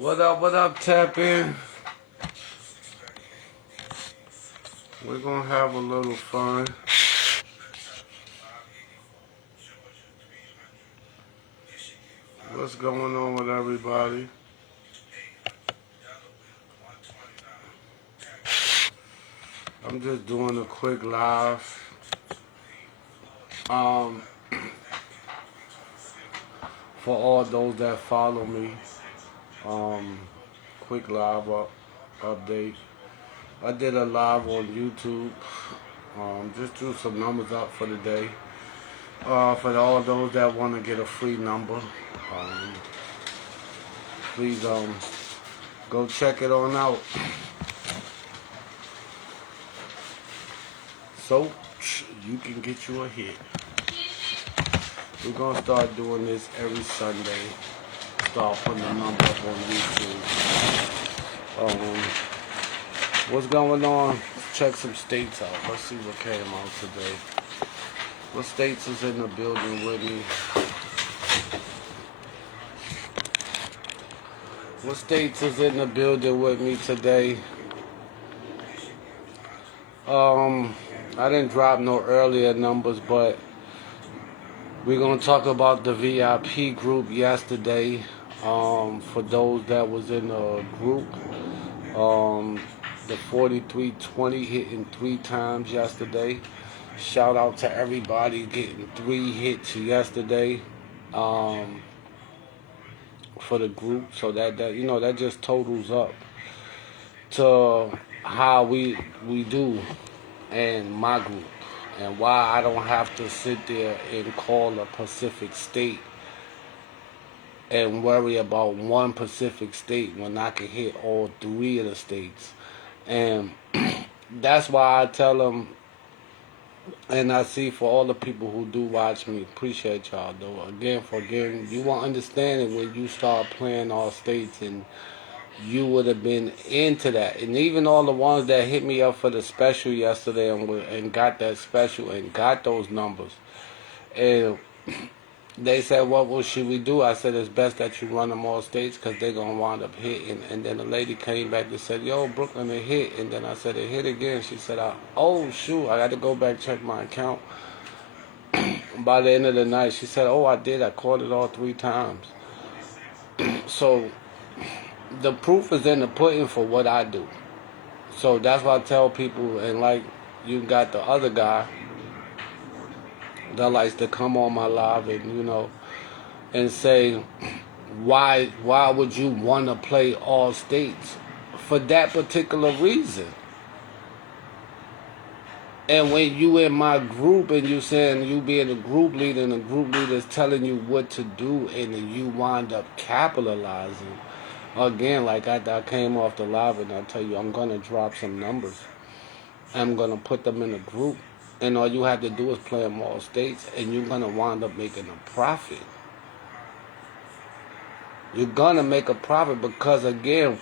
What up, Tap In? We're gonna have a little fun. What's going on with everybody? I'm just doing a quick live. Um, for all those that follow me, um, quick live update. I did a live on YouTube. Just threw some numbers up for the day. For all those that want to get a free number, please go check it on out. So you can get you a hit. We're gonna start doing this every Sunday. Start putting the number up on YouTube. What's going on? Check some states out. Let's see what came out today. What states is in the building with me? What states is in the building with me today? I didn't drop no earlier numbers, but we're gonna talk about the VIP group yesterday. For those that was in the group, the 4320 hitting 3 times yesterday. Shout out to everybody getting 3 hits yesterday. For the group, so that that just totals up to how we do in my group, and why I don't have to sit there and call a Pacific state and worry about one Pacific state when I can hit all 3 of the states. And that's why I tell them, and I see for all the people who do watch me, appreciate y'all though. Again, you won't understand it when you start playing all states, and you would have been into that. And even all the ones that hit me up for the special yesterday and got that special and got those numbers. And they said, what should we do? I said, it's best that you run them all states because they're going to wind up hitting. And then the lady came back and said, yo, Brooklyn, it hit. And then I said, it hit again. She said, oh, shoot, I got to go back check my account. By the end of the night, she said, oh, I did. I called it all 3 times. So the proof is in the pudding for what I do. So that's why I tell people, and like you got the other guy that likes to come on my live and and say, why would you want to play all states? For that particular reason. And when you in my group and you saying you being a group leader and the group leader is telling you what to do, and then you wind up capitalizing. Again, like I came off the live and I tell you, I'm going to drop some numbers. I'm going to put them in a group. And all you have to do is play them all states, and you're going to wind up making a profit. You're going to make a profit because, again,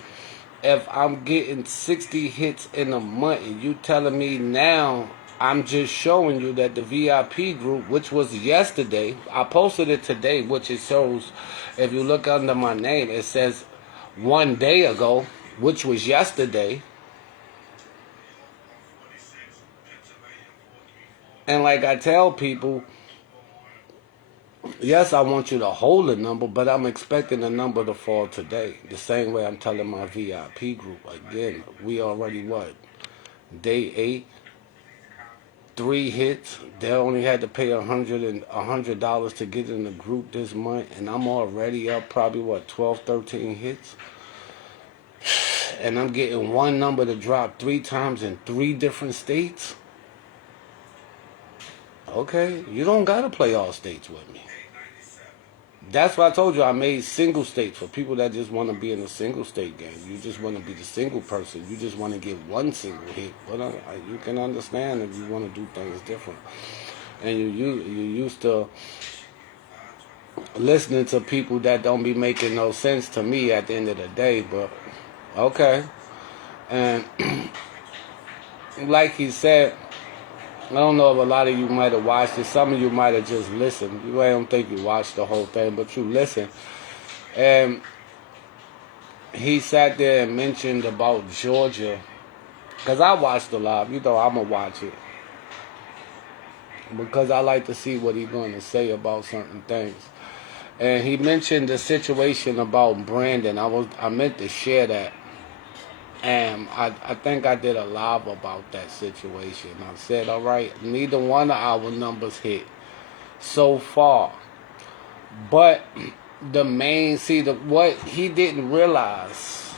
if I'm getting 60 hits in a month and you telling me now, I'm just showing you that the VIP group, which was yesterday, I posted it today, which it shows, if you look under my name, it says 1 day ago, which was yesterday. And like I tell people, yes, I want you to hold a number, but I'm expecting the number to fall today. The same way I'm telling my VIP group. Again, we already what? Day 8, 3 hits. They only had to pay $100 to get in the group this month, and I'm already up probably what, 12, 13 hits. And I'm getting one number to drop 3 times in 3 different states. Okay, you don't gotta play all states with me. That's why I told you I made single states for people that just want to be in a single state game. You just want to be the single person. You just want to get one single hit. But you can understand if you want to do things different. And you used to listening to people that don't be making no sense to me at the end of the day. But okay. And like he said, I don't know if a lot of you might have watched it. Some of you might have just listened. I don't think you watched the whole thing, but you listened. And he sat there and mentioned about Georgia, because I watched the live. You know, I'm going to watch it because I like to see what he's going to say about certain things. And he mentioned the situation about Brandon. I meant to share that. And I think I did a live about that situation. I said, all right, neither one of our numbers hit so far. But what he didn't realize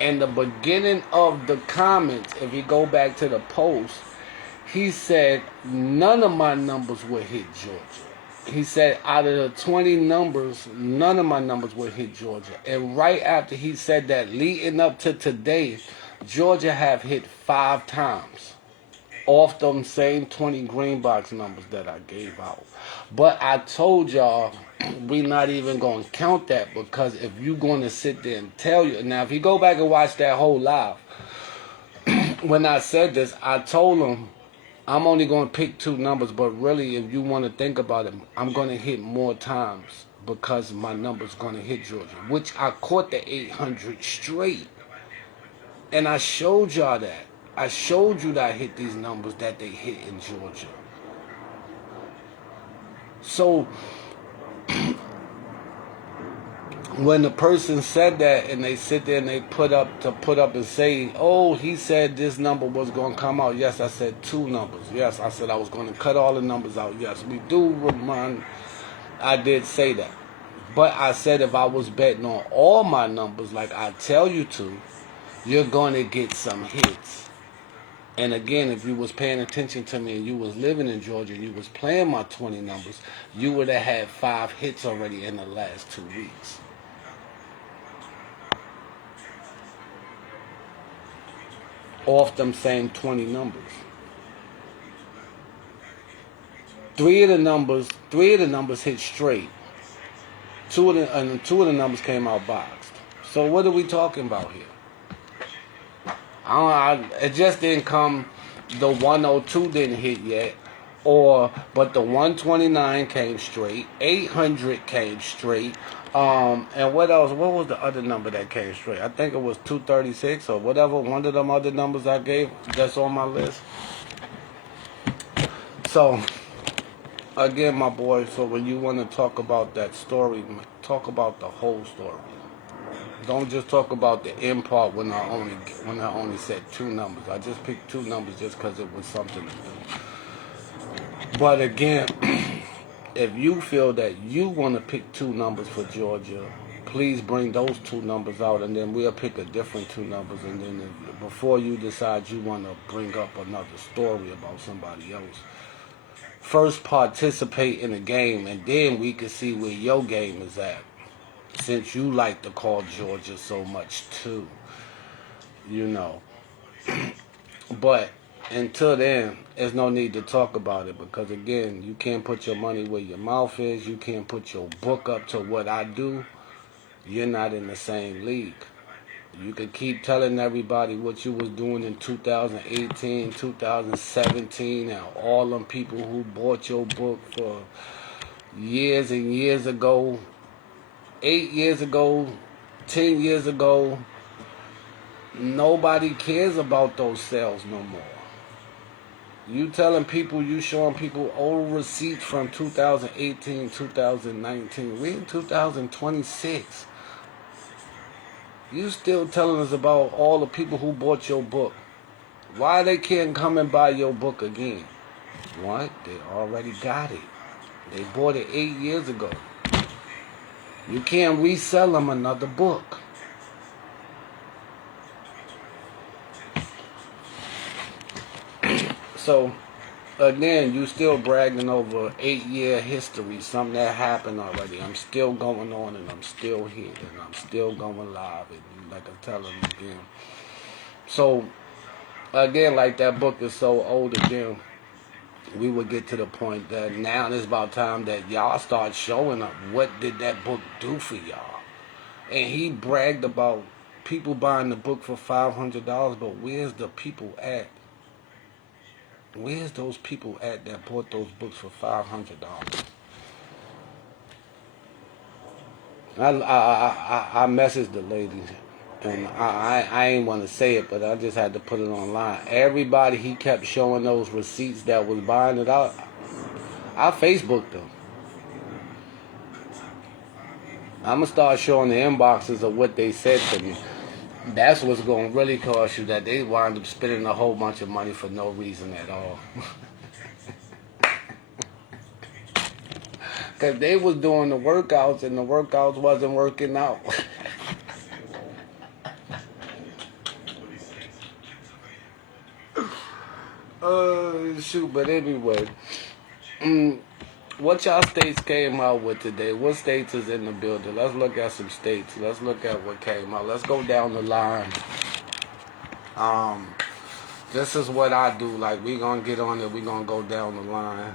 in the beginning of the comments, if you go back to the post, he said none of my numbers would hit Georgia. He said out of the 20 numbers, none of my numbers would hit Georgia. And right after he said that, leading up to today, Georgia have hit 5 times off them same 20 green box numbers that I gave out. But I told y'all we not even going to count that, because if you going to sit there and tell you, now if you go back and watch that whole live, when I said this, I told him I'm only going to pick 2 numbers, but really if you want to think about it, I'm going to hit more times because my number's going to hit Georgia, which I caught the 800 straight. And I showed y'all that. I showed you that I hit these numbers that they hit in Georgia. So when the person said that and they sit there and they put up and say, oh, he said this number was going to come out. Yes, I said 2 numbers. Yes, I said I was going to cut all the numbers out. Yes, we do remind, I did say that. But I said if I was betting on all my numbers like I tell you to, you're going to get some hits. And again, if you was paying attention to me and you was living in Georgia and you was playing my 20 numbers, you would have had 5 hits already in the last 2 weeks. Off them same 20 numbers. 3 of the numbers hit straight. 2 of the numbers came out boxed. So what are we talking about here? It just didn't come. The 102 didn't hit yet, but the 129 came straight. 800 came straight. And what else? What was the other number that came straight? I think it was 236 or whatever. One of them other numbers I gave that's on my list. So again, my boy. So when you want to talk about that story, talk about the whole story. Don't just talk about the end part when I only said 2 numbers. I just picked 2 numbers just because it was something to do. But again, if you feel that you want to pick 2 numbers for Georgia, please bring those 2 numbers out, and then we'll pick a different 2 numbers. And then before you decide you want to bring up another story about somebody else, first participate in the game, and then we can see where your game is at. Since you like to call Georgia so much too, you know. But until then, there's no need to talk about it, because again, you can't put your money where your mouth is. You can't put your book up to what I do. You're not in the same league. You can keep telling everybody what you was doing in 2018, 2017, and all them people who bought your book for years and years ago. 8 years ago, 10 years ago, nobody cares about those sales no more. You telling people, you showing people old receipts from 2018, 2019. We in 2026. You still telling us about all the people who bought your book. Why they can't come and buy your book again? What? They already got it. They bought it 8 years ago. You can't resell them another book. So, again, you still bragging over 8-year history, something that happened already. I'm still going on, and I'm still here, and I'm still going live, and like I'm telling you again. So, again, like that book is so old again, we would get to the point that now it's about time that y'all start showing up. What did that book do for y'all? And he bragged about people buying the book for $500, but where's the people at? Where's those people at that bought those books for $500? I messaged the lady And I ain't want to say it, but I just had to put it online. Everybody he kept showing those receipts that was buying it out, I Facebooked them. I'm going to start showing the inboxes of what they said to me. That's what's going to really cost you, that they wind up spending a whole bunch of money for no reason at all. Because they was doing the workouts and the workouts wasn't working out. Shoot, but anyway. What y'all states came out with today? What states is in the building? Let's look at some states. Let's look at what came out. Let's go down the line. This is what I do. Like, we gonna get on it. We gonna go down the line.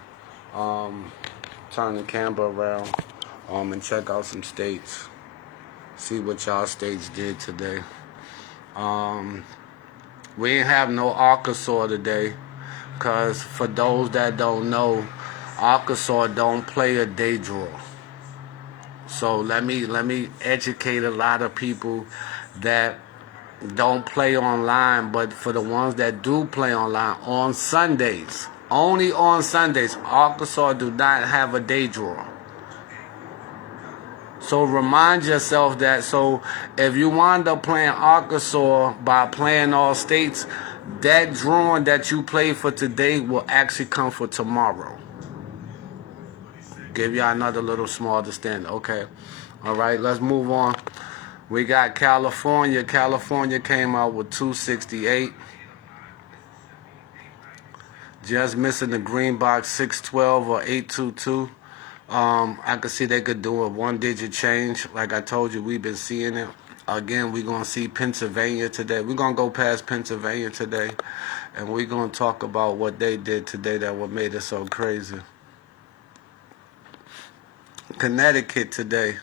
Turn the camera around. And check out some states. See what y'all states did today. We ain't have no Arkansas today, cause for those that don't know, Arkansas don't play a day draw. So let me educate a lot of people that don't play online, but for the ones that do play online, on Sundays, only on Sundays, Arkansas do not have a day draw. So remind yourself that. So if you wind up playing Arkansas by playing all states, that drawing that you play for today will actually come for tomorrow. Give y'all another little small understanding. Okay. All right, let's move on. We got California. California came out with 268. Just missing the green box 612 or 822. I could see they could do a one-digit change. Like I told you, we've been seeing it. Again, we're going to see Pennsylvania today. We're going to go past Pennsylvania today, and we're going to talk about what they did today that what made it so crazy. Connecticut today.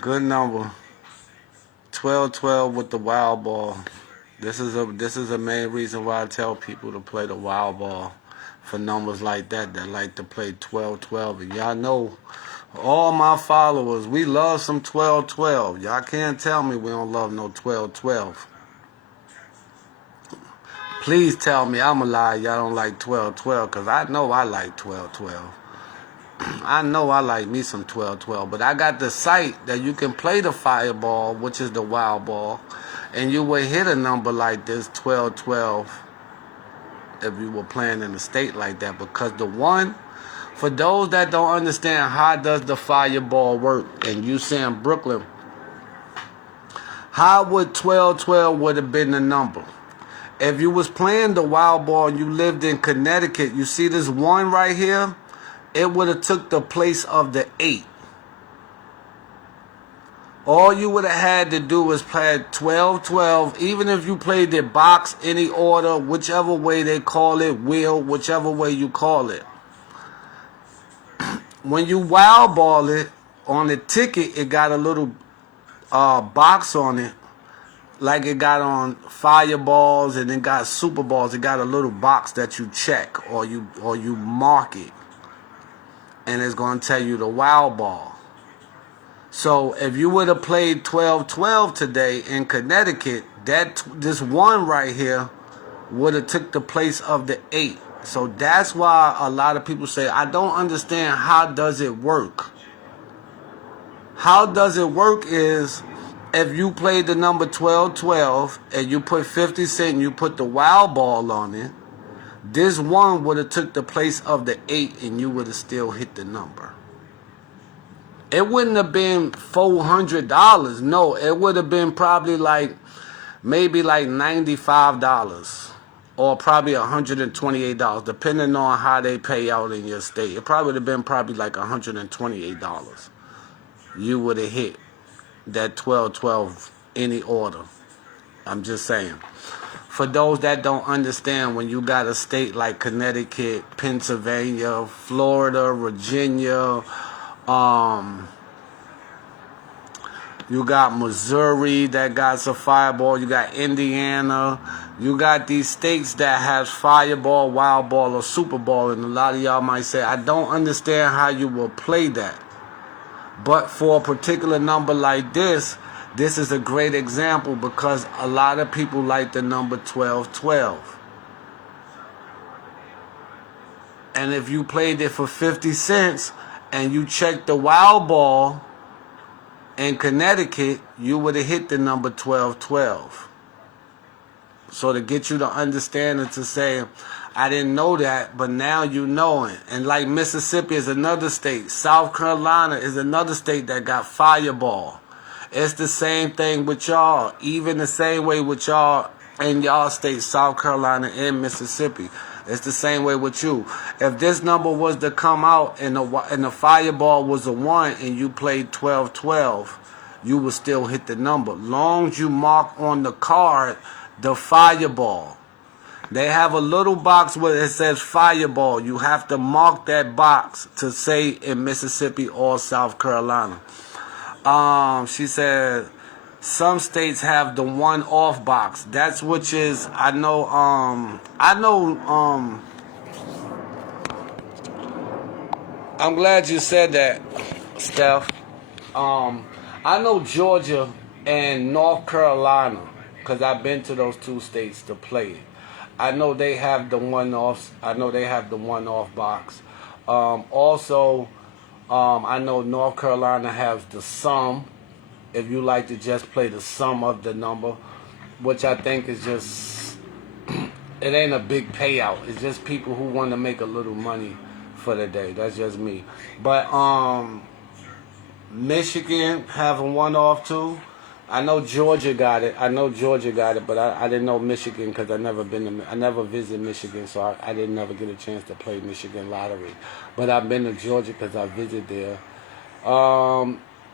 Good number. 12-12 with the wild ball. This is a main reason why I tell people to play the wild ball, for numbers like that like to play 12-12. And y'all know, all my followers, we love some 12-12. Y'all can't tell me we don't love no 12-12. Please tell me I'm a lie y'all don't like 12-12, because I know I like 12-12. I know I like me some 12-12, but I got the site that you can play the fireball, which is the wild ball, and you will hit a number like this, 12-12, if you were playing in a state like that. Because the one, for those that don't understand how does the fireball work, and you saying Brooklyn, how would 12-12 would have been the number? If you was playing the wild ball and you lived in Connecticut, you see this one right here? It would have took the place of the 8. All you would have had to do was play 12-12, even if you played the box, any order, whichever way they call it, wheel, whichever way you call it. When you wild ball it, on the ticket, it got a little box on it, like it got on fireballs and it got super balls. It got a little box that you check or you mark it, and it's going to tell you the wild ball. So if you would have played 12-12 today in Connecticut, this one right here would have took the place of the 8. So that's why a lot of people say, I don't understand, how does it work? How does it work is, if you played the number 12-12 and you put 50 cents and you put the wild ball on it, this one would have took the place of the 8 and you would have still hit the number. It wouldn't have been $400. No, it would have been probably maybe $95 or probably $128, depending on how they pay out in your state. It probably would have been probably like $128. You would have hit that 12-12 any order. I'm just saying. For those that don't understand, when you got a state like Connecticut, Pennsylvania, Florida, Virginia, you got Missouri that got a fireball. You got Indiana. You got these states that has fireball, wild ball, or super ball. And a lot of y'all might say, I don't understand how you will play that. But for a particular number like this is a great example because a lot of people like the number 1212. And if you played it for 50 cents and you checked the wild ball in Connecticut, you would have hit the number 1212. So to get you to understand and to say, I didn't know that, but now you know it. And like Mississippi is another state. South Carolina is another state that got Fireball. It's the same thing with y'all. Even the same way with y'all in y'all states, South Carolina and Mississippi. It's the same way with you. If this number was to come out and the Fireball was a 1 and you played 1212, you would still hit the number. Long as you mark on the card the Fireball. They have a little box where it says Fireball. You have to mark that box to say in Mississippi or South Carolina. She said some states have the 1 off box. That's which is I'm glad you said that, Steph. I know Georgia and North Carolina because I've been to those 2 states to play it. I know they have the 1 off. I know they have the 1 off box. Also, I know North Carolina has the sum. If you like to just play the sum of the number, which I think is just, it ain't a big payout. It's just people who want to make a little money for the day. That's just me. But Michigan having 1 off too. I know Georgia got it. But I didn't know Michigan because I never visited Michigan, so I didn't never get a chance to play Michigan lottery. But I've been to Georgia because I visited there.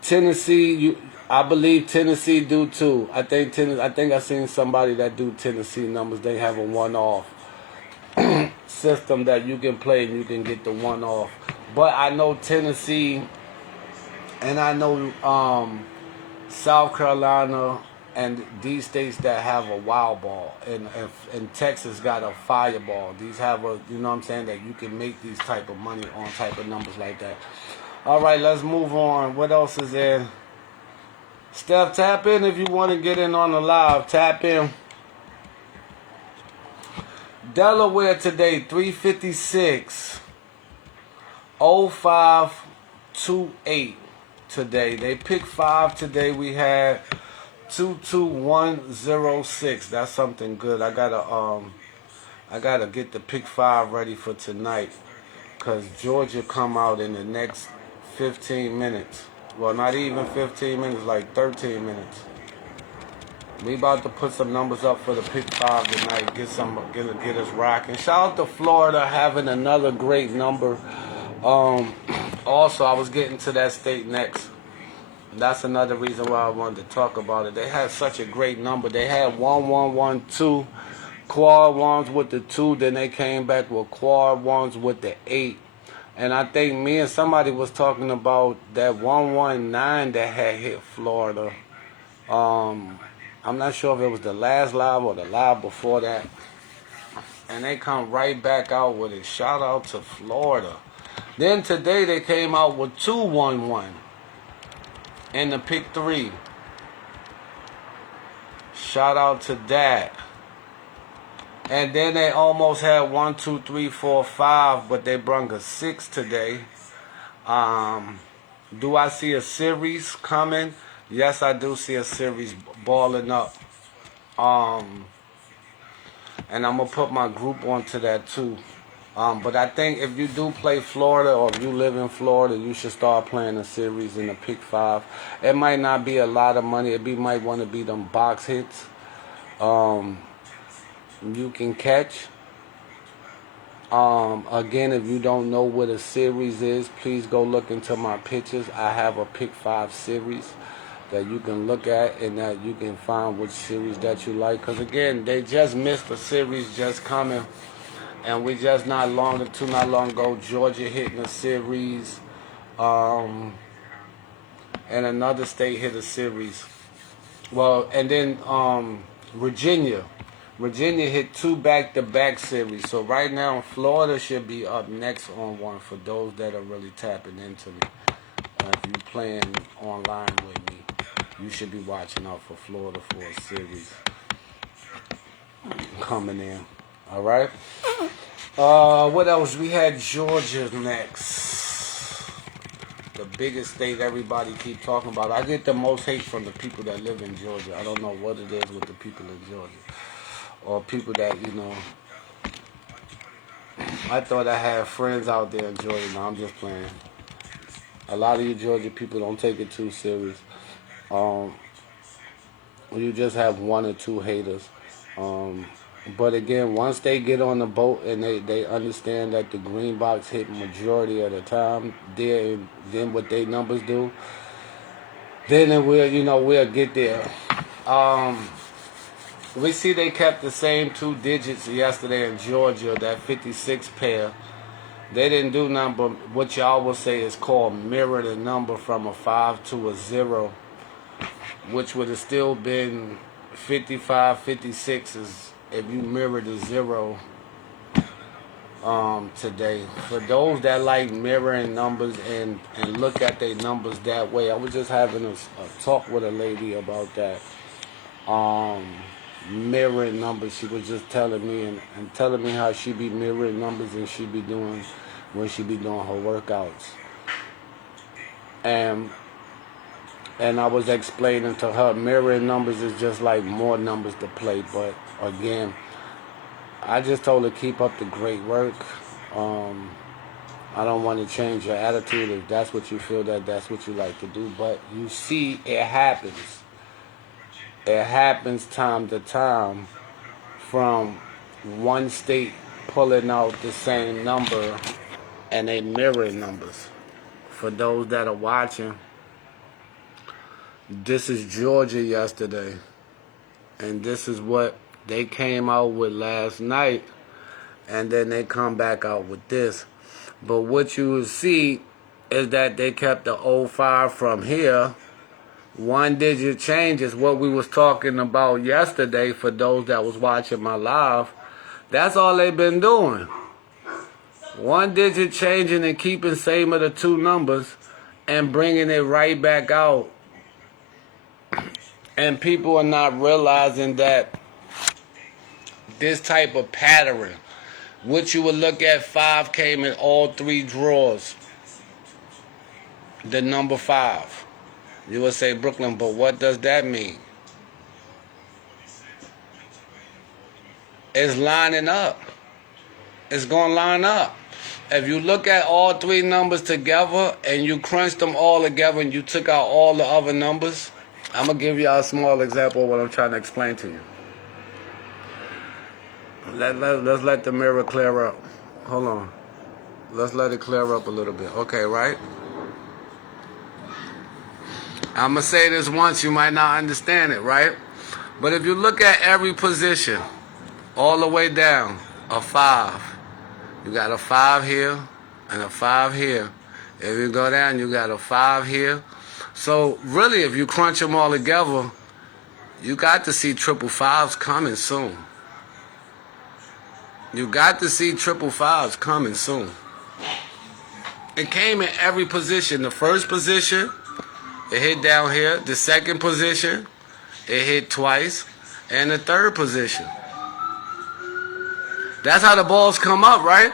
Tennessee, I believe Tennessee do too. I think I seen somebody that do Tennessee numbers. They have a 1 off system that you can play and you can get the 1 off. But I know Tennessee, and I know South Carolina and these states that have a wild ball, and Texas got a Fireball. These have a, you know what I'm saying, that you can make these type of money on type of numbers like that. All right, let's move on. What else is there? Steph, tap in if you want to get in on the live. Tap in. Delaware today, 356. 0528 today. They picked 5 today. We had 22106. That's something good. I gotta get the pick 5 ready for tonight, cause Georgia come out in the next 15 minutes. Well, not even 15 minutes, like 13 minutes. We about to put some numbers up for the pick 5 tonight. Get us rocking. Shout out to Florida having another great number. Also, I was getting to that state next. That's another reason why I wanted to talk about it. They had such a great number. They had 1112 quad ones with the 2. Then they came back with quad ones with the 8. And I think me and somebody was talking about that 119 that had hit Florida. I'm not sure if it was the last live or the live before that. And they come right back out with it. Shout out to Florida. Then today they came out with 211 in the pick 3. Shout out to that. And then they almost had 1, 2, 3, 4, 5, but they brung a 6 today. Do I see a series coming? Yes, I do see a series balling up. And I'm going to put my group onto that too. But I think if you do play Florida, or if you live in Florida, you should start playing a series in the pick 5. It might not be a lot of money. It might want to be them box hits. You can catch. Again, if you don't know what a series is, please go look into my pictures. I have a pick 5 series that you can look at, and that you can find which series that you like. Because again, they just missed a series just coming. And we just not long ago, Georgia hitting a series, and another state hit a series. Well, and then Virginia hit 2 back-to-back series. So right now, Florida should be up next on one for those that are really tapping into me. if you playing online with me, you should be watching out for Florida for a series coming in. All right. What else? We had Georgia next. The biggest state everybody keep talking about. I get the most hate from the people that live in Georgia. I don't know what it is with the people in Georgia. Or people that, I thought I had friends out there in Georgia. No, I'm just playing. A lot of you Georgia people don't take it too serious. You just have one or two haters. But again, once they get on the boat and they understand that the green box hit majority of the time, then what they numbers do, then we'll get there. We see they kept the same 2 digits yesterday in Georgia, that 56 pair. They didn't do nothing but what y'all will say is called mirror the number from a 5 to a 0, which would have still been 55, 56 if you mirror the 0 today. For those that like mirroring numbers and look at their numbers that way, I was just having a talk with a lady about that. Mirroring numbers. She was just telling me and telling me how she be mirroring numbers and she be doing when she be doing her workouts. And I was explaining to her mirroring numbers is just like more numbers to play. But again, I just told her keep up the great work. I don't want to change your attitude if that's what you feel that's what you like to do. But you see, it happens. It happens time to time from one state pulling out the same number and they mirror numbers. For those that are watching, this is Georgia yesterday, and this is what they came out with last night, and then they come back out with this. But what you will see is that they kept the 05 from here. 1 digit change is what we was talking about yesterday for those that was watching my live. That's all they've been doing. 1 digit changing and keeping same of the 2 numbers and bringing it right back out. And people are not realizing that this type of pattern, what you would look at 5 came in all 3 drawers. The number 5. You would say Brooklyn, but what does that mean? It's lining up. It's going to line up. If you look at all 3 numbers together and you crunch them all together and you took out all the other numbers, I'm going to give you a small example of what I'm trying to explain to you. Let's let the mirror clear up. Hold on. Let's let it clear up a little bit. Okay, right? I'm going to say this once, you might not understand it, right? But if you look at every position, all the way down, a 5. You got a 5 here and a 5 here. If you go down, you got a 5 here. So really, if you crunch them all together, you got to see 555s coming soon. You got to see 555s coming soon. It came in every position. The first position, it hit down here. The second position, it hit twice. And the third position. That's how the balls come up, right?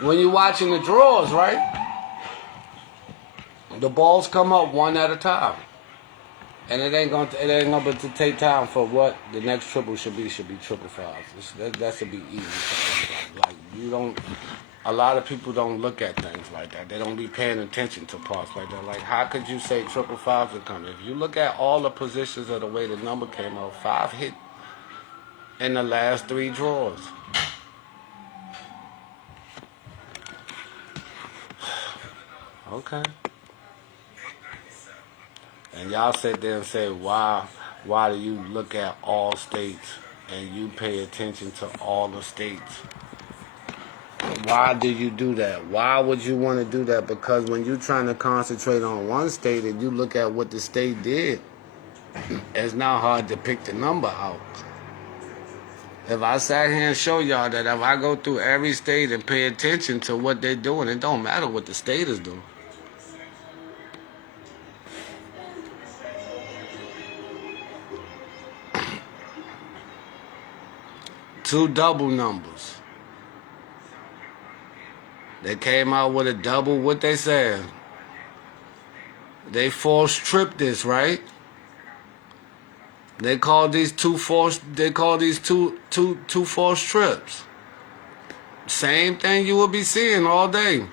When you're watching the draws, right? The balls come up one at a time. And it ain't gonna take time for what the next triple should be 555s. That should be easy. Like you don't. A lot of people don't look at things like that. They don't be paying attention to parts like that. Like how could you say 555s are coming? If you look at all the positions of the way the number came out, 5 hit in the last 3 drawers. Okay. And y'all sit there and say, why do you look at all states and you pay attention to all the states? Why do you do that? Why would you want to do that? Because when you're trying to concentrate on one state and you look at what the state did, it's not hard to pick the number out. If I sat here and show y'all that if I go through every state and pay attention to what they're doing, it don't matter what the state is doing. Two double numbers. They came out with a double, what they said. They false tripped this, right? They call these two false trips. Same thing you will be seeing all day.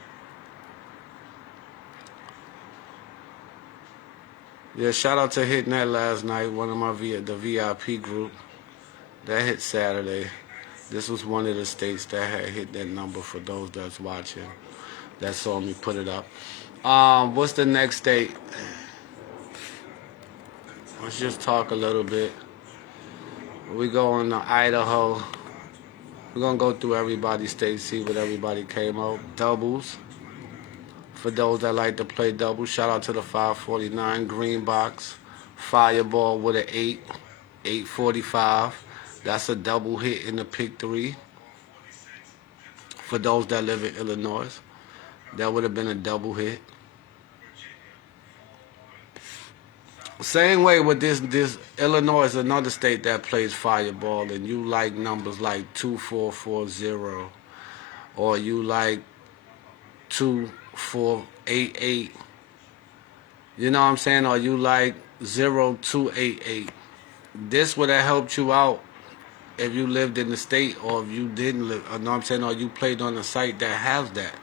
Yeah, shout out to hitting that last night, one of my the VIP group. That hit Saturday. This was one of the states that had hit that number for those that's watching. That saw me put it up. What's the next state? Let's just talk a little bit. We going to Idaho. We're going to go through everybody's state, see what everybody came out. Doubles. For those that like to play doubles, shout out to the 549 green box. Fireball with an 8. 845. That's a double hit in the pick 3. For those that live in Illinois, that would have been a double hit. Same way with this Illinois is another state that plays Fireball, and you like numbers like 2440, or you like 2488. You know what I'm saying? Or you like 0288. This would have helped you out if you lived in the state, or if you didn't live. You know what I'm saying? Or you played on a site that has that.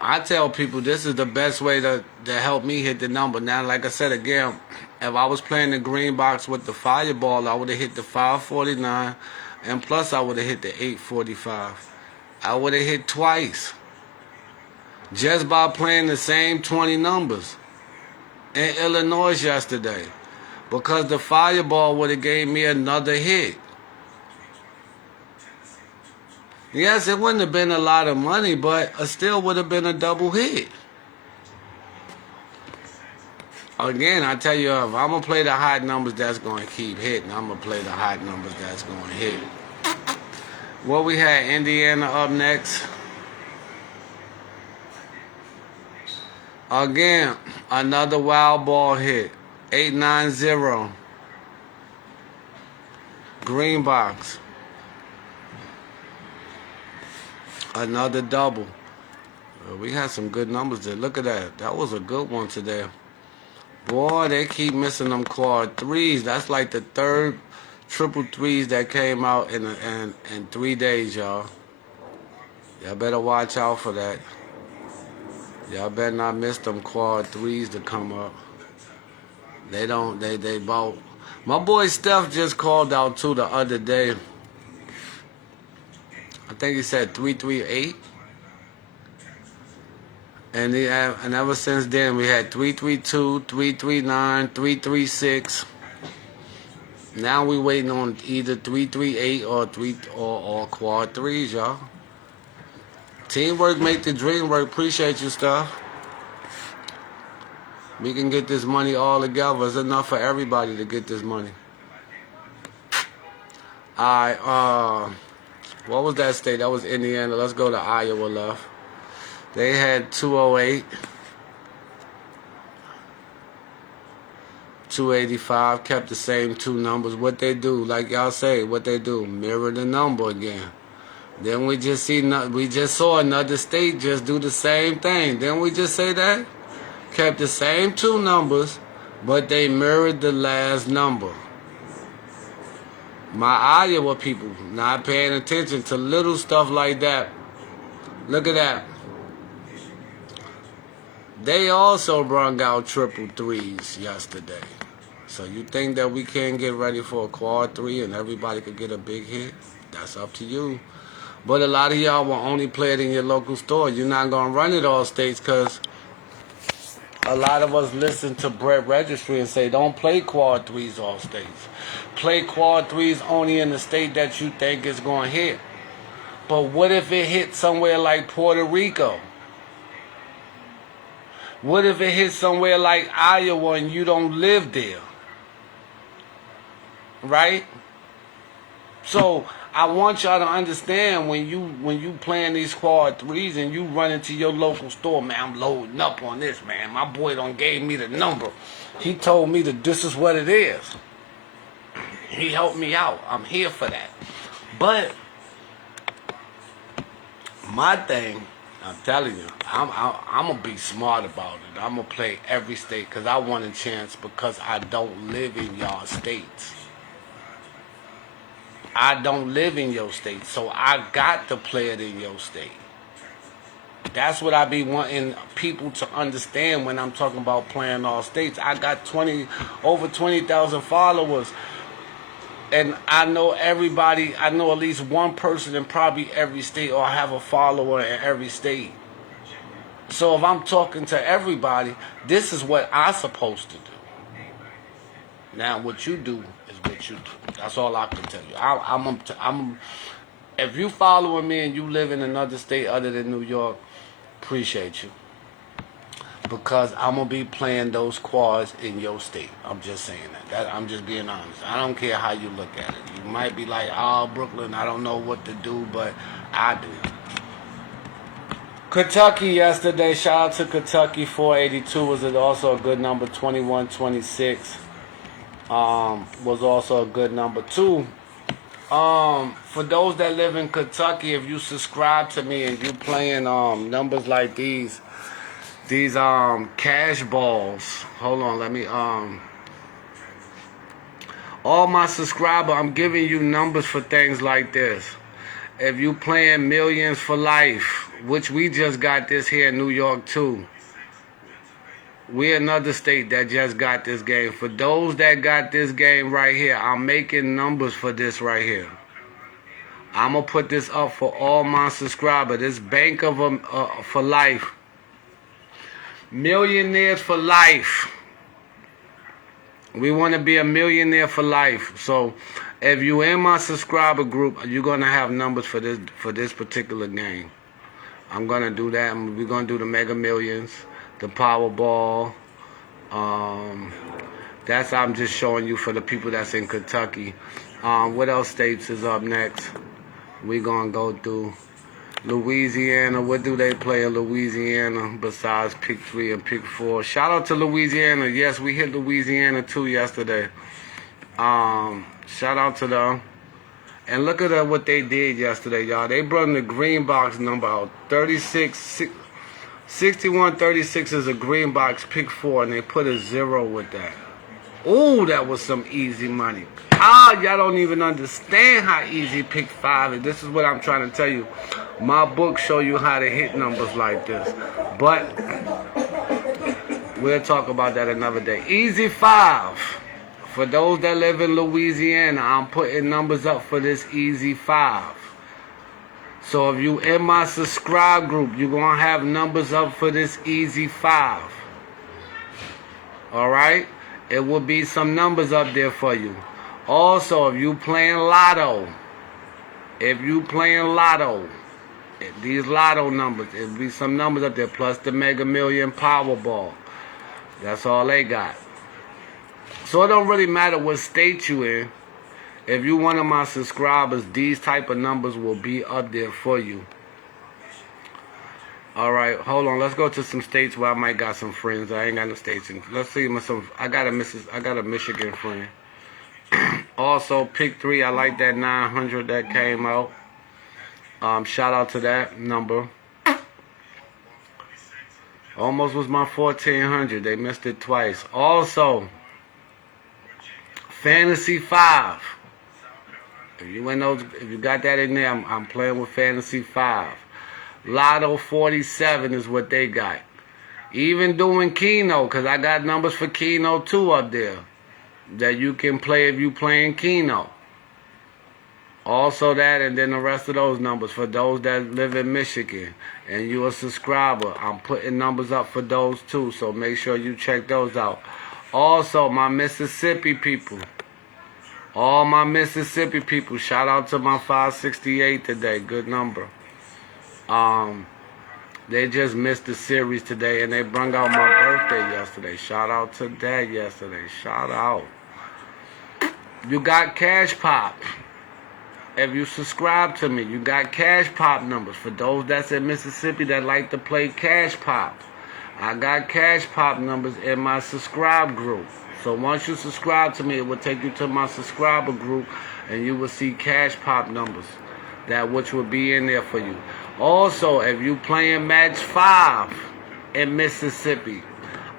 I tell people this is the best way to help me hit the number. Now, like I said again, if I was playing the green box with the Fireball, I would have hit the 549, and plus I would have hit the 845. I would have hit twice just by playing the same 20 numbers in Illinois yesterday, because the Fireball would have gave me another hit. Yes, it wouldn't have been a lot of money, but it still would have been a double hit. Again, I tell you, if I'm going to play the hot numbers that's going to keep hitting, I'm going to play the hot numbers that's going to hit. Well, we had Indiana up next. Again, another wild ball hit. 890. Green box. Another double. We had some good numbers there. Look at that. That was a good one today. Boy, they keep missing them quad threes. That's like the third triple threes that came out in 3 days, y'all. Y'all better watch out for that. Y'all better not miss them quad threes to come up. They both. My boy Steph just called out too the other day. I think he said 338. And ever since then we had 332, 339, 336. Now we waiting on either 338 or quad threes, y'all. Teamwork make the dream work. Appreciate you, Steph. We can get this money all together. It's enough for everybody to get this money. Alright, what was that state? That was Indiana. Let's go to Iowa left. They had 208, 285, kept the same two numbers. What they do, like y'all say, what they do, mirror the number again. Then we just saw another state just do the same thing. Didn't we just say that? Kept the same two numbers, but they mirrored the last number. My Iowa people not paying attention to little stuff like that. Look at that. They also brung out triple threes yesterday. So you think that we can't get ready for a quad 3 and everybody could get a big hit? That's up to you. But a lot of y'all will only play it in your local store. You're not going to run it all states, because a lot of us listen to Brett Registry and say, don't play quad 3s all states. Play quad 3s only in the state that you think is going to hit. But what if it hit somewhere like Puerto Rico? What if it hit somewhere like Iowa and you don't live there? Right? So I want y'all to understand when you playing these quad threes and you run into your local store, man, I'm loading up on this, man. My boy done gave me the number. He told me that this is what it is. He helped me out. I'm here for that. But my thing, I'm telling you, I'm gonna be smart about it. I'm gonna play every state because I want a chance because I don't live in y'all states. I don't live in your state, so I got to play it in your state. That's what I be wanting people to understand when I'm talking about playing all states. I got over 20,000 followers, and I know everybody. I know at least one person in probably every state, or I have a follower in every state. So if I'm talking to everybody, this is what I'm supposed to do. Now, what you do is what you do. That's all I can tell you. If you following me and you live in another state other than New York, appreciate you. Because I'm going to be playing those quads in your state. I'm just saying that. I'm just being honest. I don't care how you look at it. You might be like, oh, Brooklyn, I don't know what to do, but I do. Kentucky yesterday, shout out to Kentucky, 482 was also a good number, 21-26. Was also a good number too. For those that live in Kentucky, if you subscribe to me and you playing numbers like these cash balls. Hold on, let me all my subscribers, I'm giving you numbers for things like this. If you playing millions for life, which we just got this here in New York too. We're another state that just got this game. For those that got this game right here, I'm making numbers for this right here. I'm going to put this up for all my subscribers. This Bank of for Life. Millionaires for life. We want to be a millionaire for life. So if you're in my subscriber group, you're going to have numbers for this particular game. I'm going to do that. We're going to do the Mega Millions. The Powerball. That's I'm just showing you for the people that's in Kentucky. What else states is up next? We're going to go through Louisiana. What do they play in Louisiana besides pick 3 and pick 4? Shout out to Louisiana. Yes, we hit Louisiana too yesterday. Shout out to them. And look at what they did yesterday, y'all. They brought the green box number out. 6136 is a green box pick 4, and they put a 0 with that. Ooh, that was some easy money. Y'all don't even understand how easy pick 5 is. This is what I'm trying to tell you. My book show you how to hit numbers like this. But we'll talk about that another day. Easy 5. For those that live in Louisiana, I'm putting numbers up for this easy 5. So if you in my subscribe group, you're going to have numbers up for this easy 5. Alright? It will be some numbers up there for you. Also, if you playing lotto, these lotto numbers, it will be some numbers up there, plus the Mega Million Powerball. That's all they got. So it don't really matter what state you in. If you one of my subscribers, these type of numbers will be up there for you. Alright, hold on. Let's go to some states where I might got some friends. I ain't got no states in. Let's see I got a Michigan friend. Also, pick 3, I like that 900 that came out. Shout out to that number. Almost was my 1400. They missed it twice. Also, Fantasy 5. If you got that in there, I'm playing with Fantasy 5. Lotto 47 is what they got. Even doing Keno, because I got numbers for Keno too up there that you can play if you playing Keno. Also that, and then the rest of those numbers for those that live in Michigan and you a subscriber. I'm putting numbers up for those too, so make sure you check those out. Also, my Mississippi people. All my Mississippi people, shout out to my 568 today. Good number. They just missed the series today, and they brung out my birthday yesterday. Shout out to that yesterday. Shout out. You got Cash Pop. if you subscribe to me, you got Cash Pop numbers. For those that's in Mississippi that like to play Cash Pop, I got Cash Pop numbers in my subscribe group. So once you subscribe to me, it will take you to my subscriber group, and you will see Cash Pop numbers, that which will be in there for you. Also, if you playing Match 5 in Mississippi,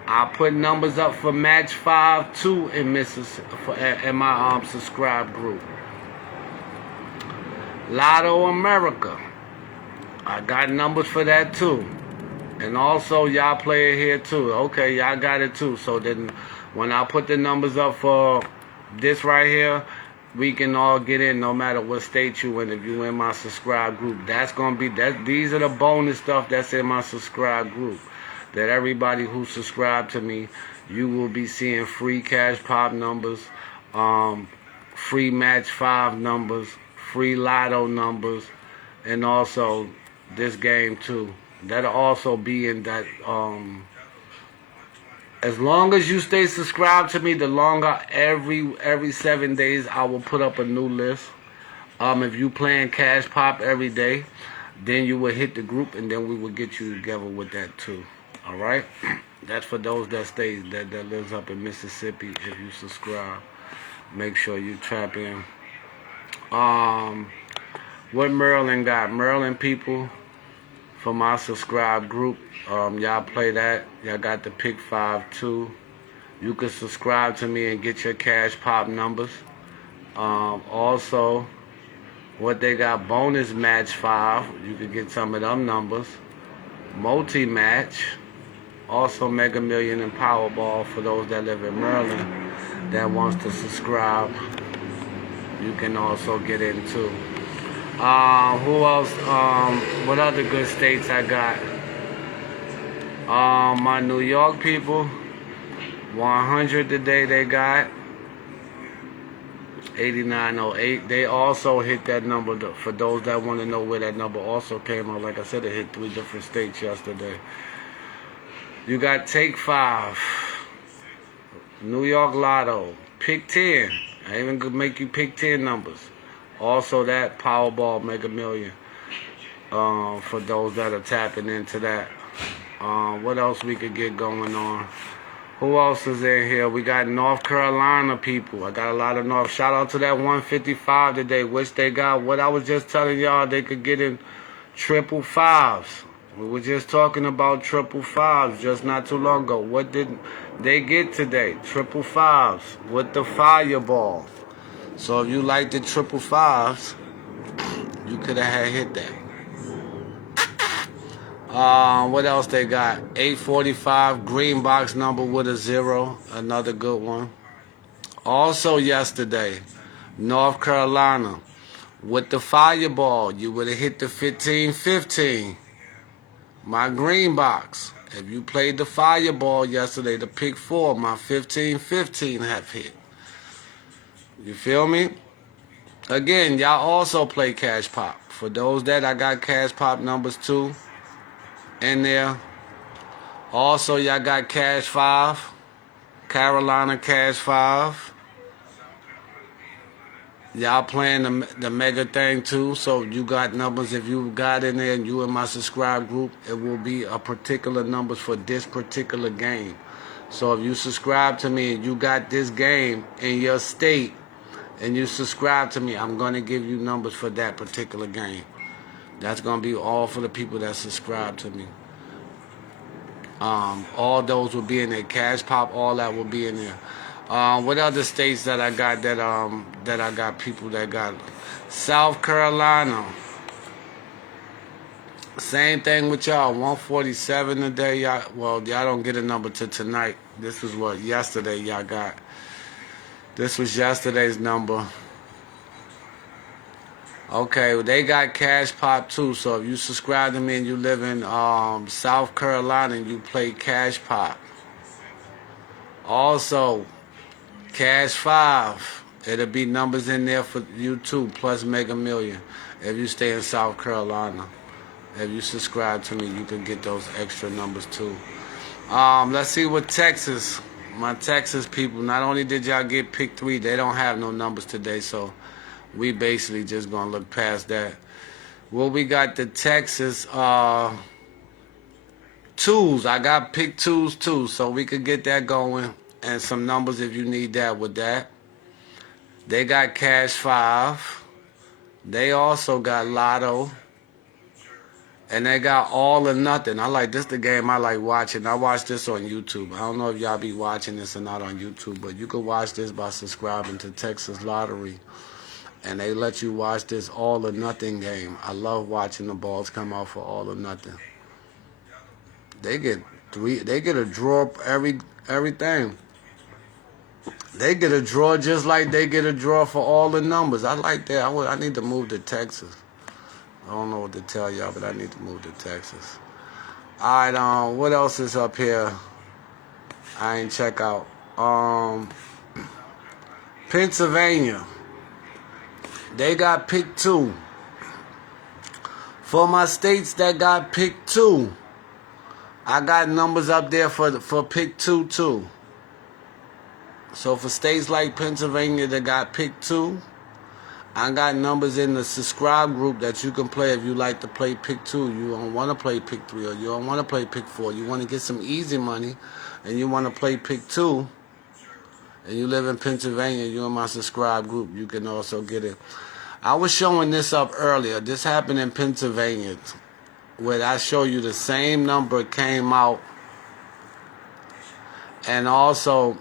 I put numbers up for Match 5 too in Mississippi in my subscribe group. Lotto America, I got numbers for that too. And also, y'all play it here too. Okay, y'all got it too. So then, when I put the numbers up for this right here, we can all get in no matter what state you in. If you in my subscribe group, that's gonna be that. These are the bonus stuff that's in my subscribe group. That everybody who subscribe to me, you will be seeing free Cash Pop numbers, free Match 5 numbers, free Lotto numbers, and also this game too. That'll also be in that. As long as you stay subscribed to me, the longer every 7 days I will put up a new list. If you playing Cash Pop every day, then you will hit the group, and then we will get you together with that too. All right, that's for those that lives up in Mississippi. If you subscribe, make sure you tap in. What Maryland got? Maryland people, for my subscribe group, y'all play that. Y'all got the Pick 5 too. You can subscribe to me and get your Cash Pop numbers. Also, what they got, bonus Match 5. You can get some of them numbers. Multi-match. Also Mega Million and Powerball for those that live in Maryland that wants to subscribe. You can also get in too. Who else? What other good states I got? My New York people, 100 today they got. 8908. They also hit that number. For those that want to know where that number also came out, like I said, it hit 3 different states yesterday. You got Take 5, New York Lotto, Pick 10. I even could make you pick 10 numbers. Also that Powerball Mega Million, for those that are tapping into that. What else we could get going on? Who else is in here? We got North Carolina people. I got a lot of North. Shout out to that 155 today, which they got. What I was just telling y'all, they could get in 555s. We were just talking about 555s just not too long ago. What did they get today? 555s with the Fireball. So if you like the 555s, you could have hit that. What else they got? 845 green box number with a 0, another good one. Also yesterday, North Carolina with the Fireball, you would have hit the 1515. My green box. If you played the Fireball yesterday, the Pick 4, my 1515 have hit. You feel me? Again, y'all also play Cash Pop. For those that, I got Cash Pop numbers too in there. Also, y'all got Cash 5, Carolina Cash 5. Y'all playing the mega thing too, so you got numbers. If you got in there and you in my subscribe group, it will be a particular numbers for this particular game. So if you subscribe to me and you got this game in your state and you subscribe to me, I'm going to give you numbers for that particular game. That's going to be all for the people that subscribe to me. All those will be in there. Cash Pop, all that will be in there. What other states that I got that I got people that got? South Carolina. Same thing with y'all. 147 today. Y'all don't get a number to tonight. This was what yesterday y'all got. This was yesterday's number. Okay, well, they got Cash Pop too. So if you subscribe to me and you live in South Carolina and you play Cash Pop. Also, Cash 5, it'll be numbers in there for you too, plus Mega Million. If you stay in South Carolina, if you subscribe to me, you can get those extra numbers too. Let's see what Texas, my Texas people, not only did y'all get Pick 3, they don't have no numbers today, so We basically just gonna look past that. Well, we got the Texas twos. I got pick twos too, so we could get that going. And some numbers if you need that with that. They got Cash 5. They also got Lotto. And they got All or Nothing. I like this the game I like watching. I watch this on YouTube. I don't know if y'all be watching this or not on YouTube, but you can watch this by subscribing to Texas Lottery. And they let you watch this All or Nothing game. I love watching the balls come out for All or Nothing. They get a draw everything. They get a draw just like they get a draw for all the numbers. I like that. I need to move to Texas. I don't know what to tell y'all, but I need to move to Texas. All right, what else is up here? I ain't check out. Pennsylvania. They got pick 2. For my states that got pick 2, I got numbers up there for pick 2 too. So for states like Pennsylvania that got pick 2, I got numbers in the subscribe group that you can play if you like to play pick 2. You don't want to play pick 3 or you don't want to play pick 4. You want to get some easy money and you want to play pick 2 and you live in Pennsylvania, you're in my subscribe group. You can also get it. I was showing this up earlier. This happened in Pennsylvania where I show you the same number came out, and also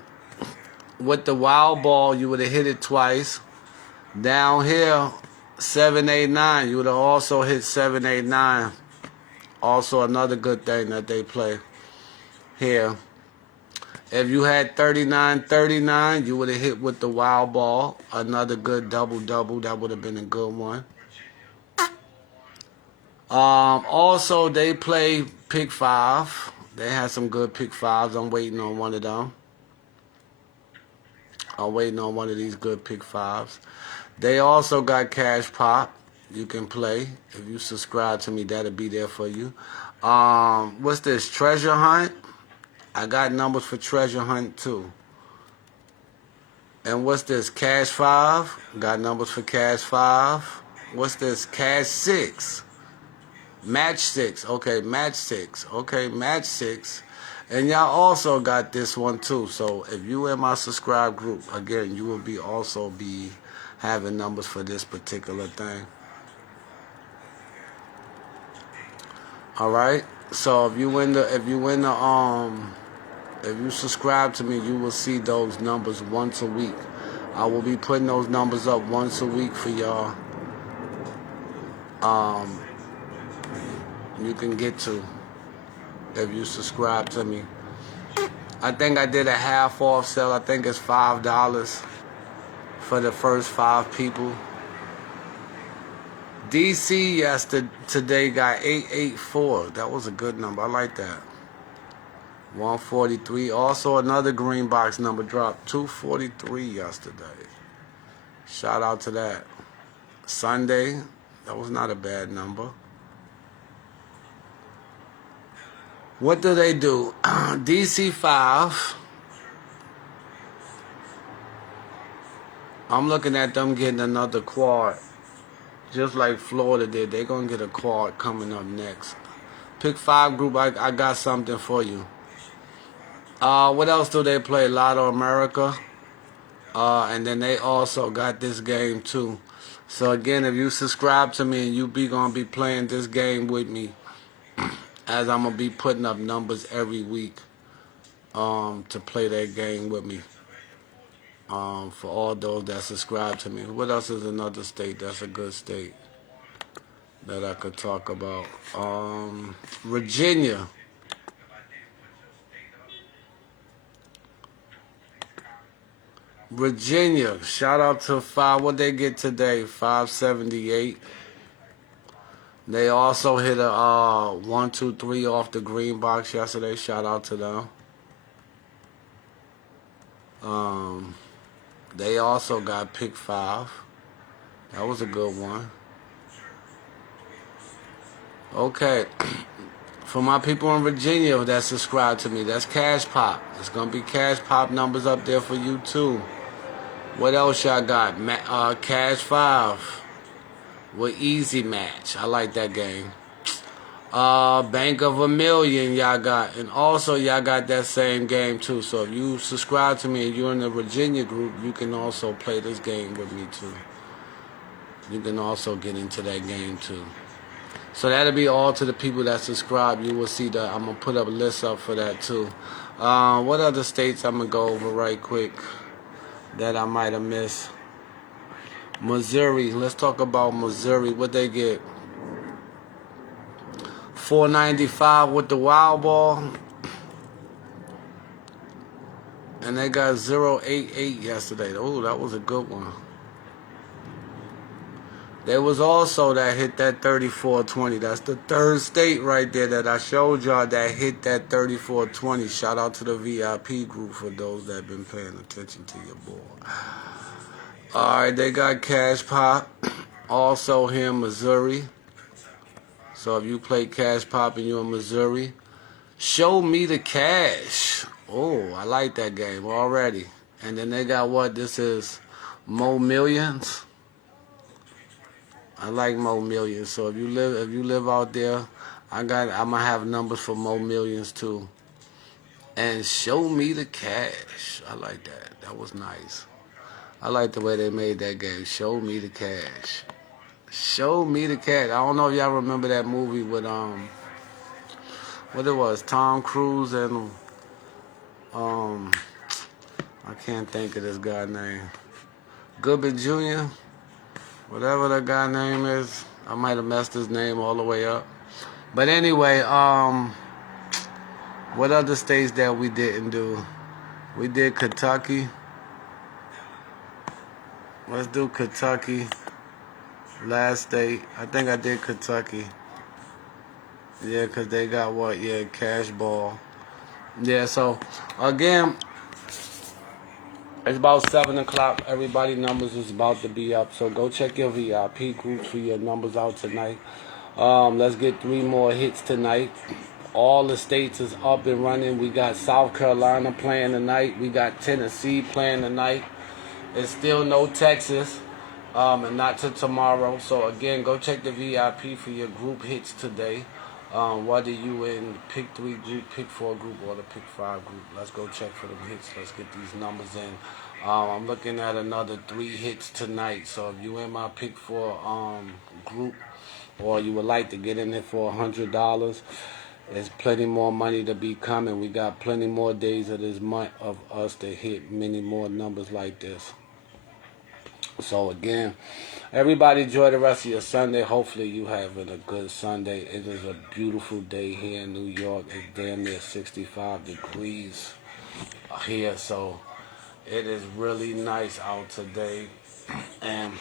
with the wild ball, you would have hit it twice. Down here, 789, you would have also hit 789. Also another good thing that they play here. If you had 39-39, you would have hit with the wild ball. Another good double-double. That would have been a good one. Also, they play pick 5. They had some good pick 5s. I'm waiting on one of them. I'm waiting on one of these good pick 5s. They also got Cash Pop. You can play. If you subscribe to me, that'll be there for you. What's this? Treasure Hunt. I got numbers for Treasure Hunt too. And what's this? Cash 5. Got numbers for Cash 5. What's this? Cash 6. Match 6. Okay, Match 6. Okay, Match 6. And y'all also got this one too. So if you in my subscribe group, again, you will also be having numbers for this particular thing. All right. So if you subscribe to me, you will see those numbers once a week. I will be putting those numbers up once a week for y'all. You can get to if you subscribe to me. I think I did a half off sale. I think it's $5 for the first 5 people. DC today got 884. That was a good number. I like that. 143. Also another green box number dropped. 243 yesterday. Shout out to that. Sunday, that was not a bad number. What do they do? DC 5. I'm looking at them getting another quad. Just like Florida did. They're going to get a quad coming up next. Pick 5 group, I got something for you. What else do they play? Lotto America. And then they also got this game too. So again, if you subscribe to me and you going to be playing this game with me, as I'm going to be putting up numbers every week to play that game with me. For all those that subscribe to me. What else is another state that's a good state that I could talk about? Virginia. Virginia, shout out to 5. What they get today? 578. They also hit a 1, 2, 3 off the green box yesterday. Shout out to them. They also got pick 5. That was a good one. Okay. For my people in Virginia that subscribe to me, that's Cash Pop. There's going to be Cash Pop numbers up there for you too. What else y'all got? Cash 5 with Easy Match. I like that game. Bank of a Million y'all got. And also y'all got that same game too. So if you subscribe to me and you're in the Virginia group, you can also play this game with me too. You can also get into that game too. So that'll be all to the people that subscribe. You will see that I'm going to put up a list up for that too. What other states I'm going to go over right quick that I might have missed? Missouri. Let's talk about Missouri. What they get? $4.95 with the Wild Ball. And they got 0.88 yesterday. Oh, that was a good one. There was also that hit that 34.20. That's the third state right there that I showed y'all that hit that 34.20. Shout out to the VIP group for those that have been paying attention to your boy. Alright, they got Cash Pop. Also here in Missouri. So if you play Cash Pop and you're in Missouri, Show Me the Cash. Oh, I like that game already. And then they got what? This is Mo Millions. I like Mo Millions. So if you live out there, I'm gonna have numbers for Mo Millions too. And Show Me the Cash. I like that. That was nice. I like the way they made that game. Show Me the Cash. Show Me the Cash. I don't know if y'all remember that movie with what it was, Tom Cruise and I can't think of this guy's name. Goodman Jr. Whatever that guy's name is. I might have messed his name all the way up. But anyway, what other states that we didn't do? We did Kentucky. Let's do Kentucky. Last state. I think I did Kentucky. Yeah, because they got what? Yeah, Cash Ball. Yeah, so, again, it's about 7 o'clock. Everybody's numbers is about to be up. So go check your VIP groups for your numbers out tonight. Let's get 3 more hits tonight. All the states is up and running. We got South Carolina playing tonight. We got Tennessee playing tonight. It's still no Texas. And not till tomorrow. So again, go check the VIP for your group hits today. Whether you in pick 3 group, pick 4 group, or the pick 5 group. Let's go check for them hits. Let's get these numbers in. I'm looking at another 3 hits tonight. So if you in my pick 4 group, or you would like to get in it for $100, there's plenty more money to be coming. We got plenty more days of this month of us to hit many more numbers like this. So again, everybody enjoy the rest of your Sunday. Hopefully you having a good Sunday. It is a beautiful day here in New York. It's damn near 65 degrees here. So it is really nice out today. And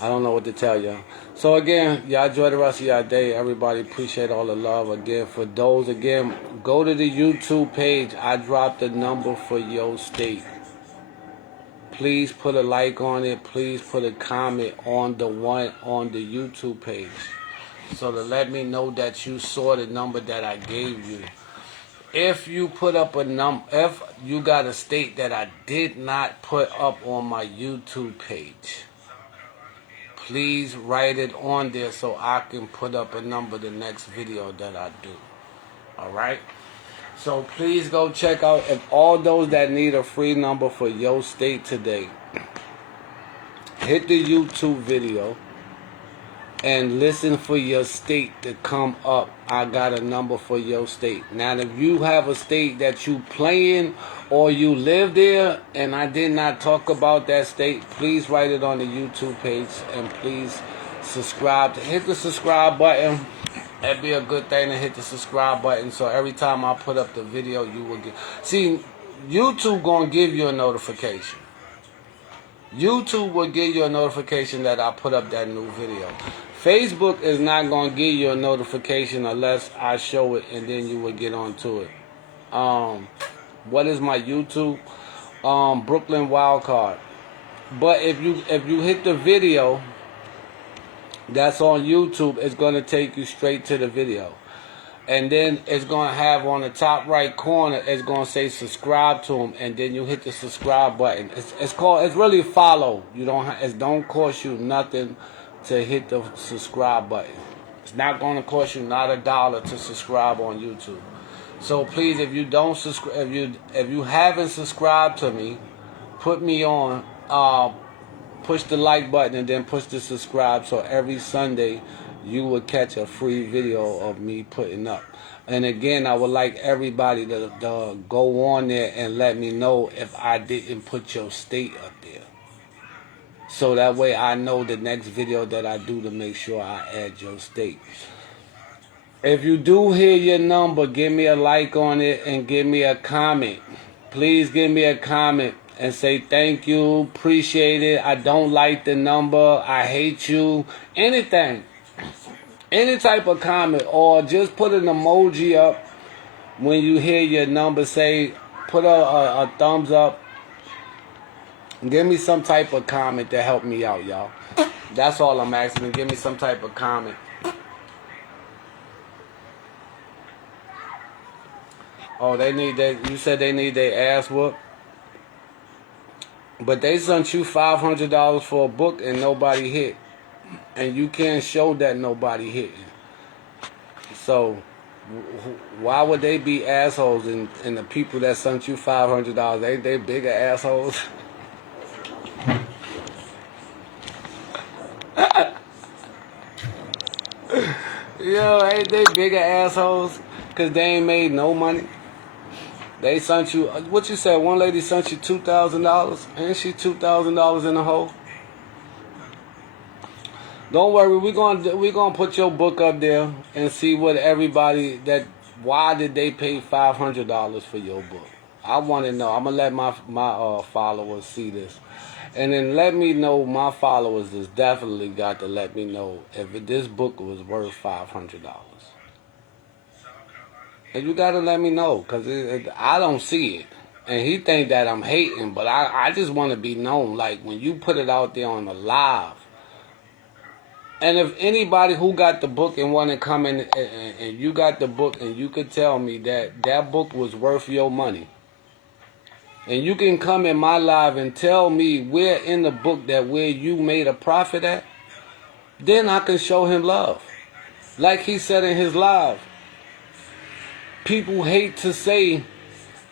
I don't know what to tell y'all. So again, y'all enjoy the rest of y'all day. Everybody appreciate all the love. Again, for those, again, go to the YouTube page. I dropped the number for your state. Please put a like on it. Please put a comment on the one on the YouTube page. So to let me know that you saw the number that I gave you. If you put up a number, if you got a state that I did not put up on my YouTube page, please write it on there so I can put up a number the next video that I do. Alright? So please go check out, if all those that need a free number for your state today, hit the YouTube video and listen for your state to come up. I got a number for your state. Now if you have a state that you playing or you live there and I did not talk about that state, please write it on the YouTube page and please subscribe. Hit the subscribe button. That'd be a good thing to hit the subscribe button so every time I put up the video you will get. See, YouTube gonna give you a notification. YouTube will give you a notification that I put up that new video. Facebook is not gonna give you a notification unless I show it and then you will get onto it. What is my YouTube? Brooklyn Wildcard. But if you hit the video that's on YouTube, it's going to take you straight to the video. And then it's going to have on the top right corner, it's going to say subscribe to him, and then you hit the subscribe button. It's really follow. It don't cost you nothing to hit the subscribe button. It's not going to cost you not $1 to subscribe on YouTube. So please, if you don't subscribe, if you haven't subscribed to me, put me on. Push the like button and then push the subscribe, so every Sunday you will catch a free video of me putting up. And again, I would like everybody to go on there and let me know if I didn't put your state up there, so that way I know the next video that I do to make sure I add your state. If you do hear your number, give me a like on it and give me a comment. Please give me a comment and say thank you, appreciate it, I don't like the number, I hate you, anything. Any type of comment, or just put an emoji up when you hear your number. Say, put a thumbs up. Give me some type of comment to help me out, y'all. That's all I'm asking. Give me some type of comment. Oh, you said they need their ass whooped? But they sent you $500 for a book and nobody hit. And you can't show that nobody hit. So, why would they be assholes? And the people that sent you $500, they bigger assholes? Yo, ain't they bigger assholes? Because they ain't made no money. They sent you, what you said, one lady sent you $2,000? Ain't she $2,000 in the hole? Don't worry, we're gonna put your book up there and see what everybody why did they pay $500 for your book? I want to know. I'm gonna let my followers see this, and then let me know. My followers has definitely got to let me know if this book was worth $500. And you gotta let me know, cause I don't see it. And he think that I'm hating, but I just want to be known. Like when you put it out there on the live. And if anybody who got the book and want to come in and you got the book and you could tell me that book was worth your money, and you can come in my live and tell me where in the book where you made a profit at, then I can show him love. Like he said in his live, people hate to say